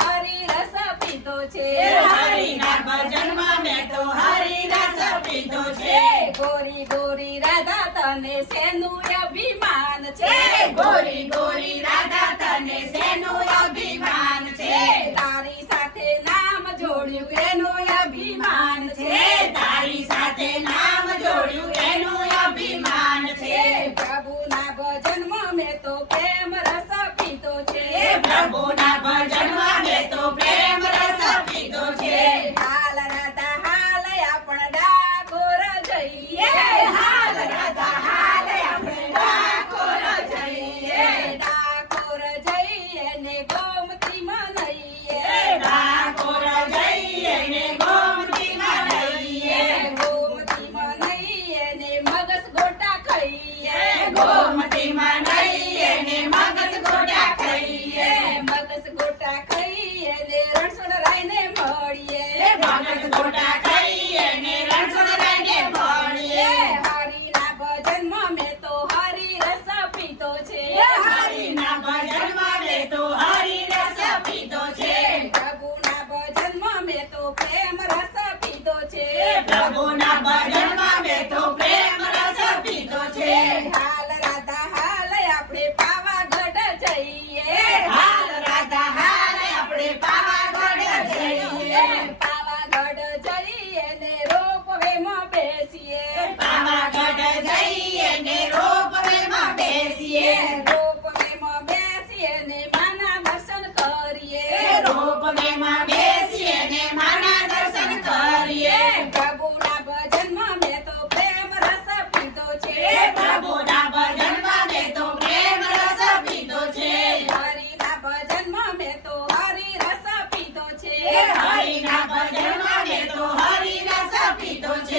હરી રસ પીધો છે. તો હરી રસ છે. ગોરી ગોરી રાધા તને સેનું અભિમાન ગોરી ગોરી રાધા તને શેનું અભિમાન છે? તારી સાથે નામ જોડ્યું એનું અભિમાન છે. તારી સાથે નામ જોડ્યું એનું અભિમાન છે. પ્રભુના ભજન મેં તો પ્રેમ રસ પીતો છે. પ્રભુ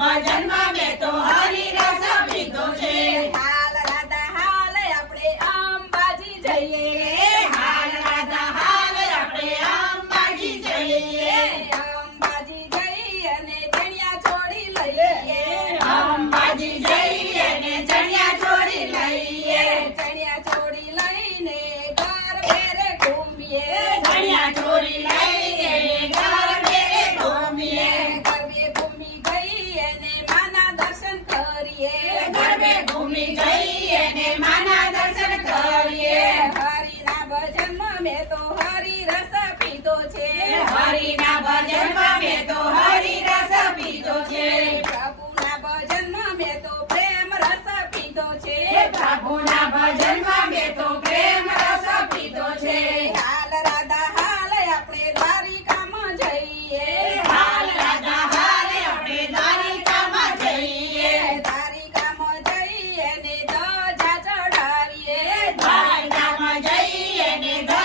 my dad પીધો છે? હરિના ભજનમાં મેં તો હરિ રસ પીધો છે. પ્રભુના ભજનમાં મેં તો પ્રેમ રસ પીધો છે. પ્રભુના ભજનમાં મેં તો પ્રેમ રસ પીધો છે. હાલ રાધા હાલ આપણે દ્વારિકામાં જઈએ. હાલ રાધા હાલ આપણે દ્વારિકામાં જઈએ. દ્વારિકામાં જઈએ ને ધ જા ચડાવીએ દ્વારિકામાં જઈએ ને ધ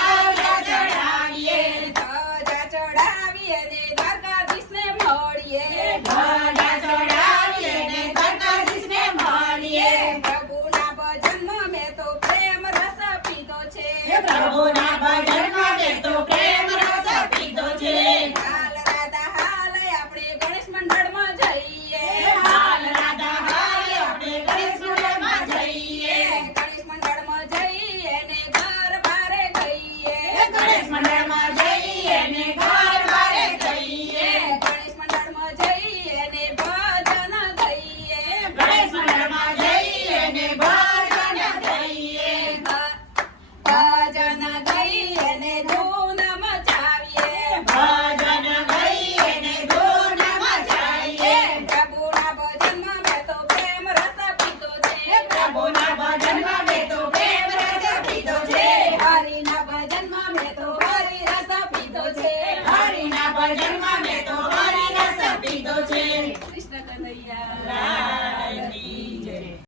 મેં તો હરિ રસ પીધો છે. હરિના ભજનમાં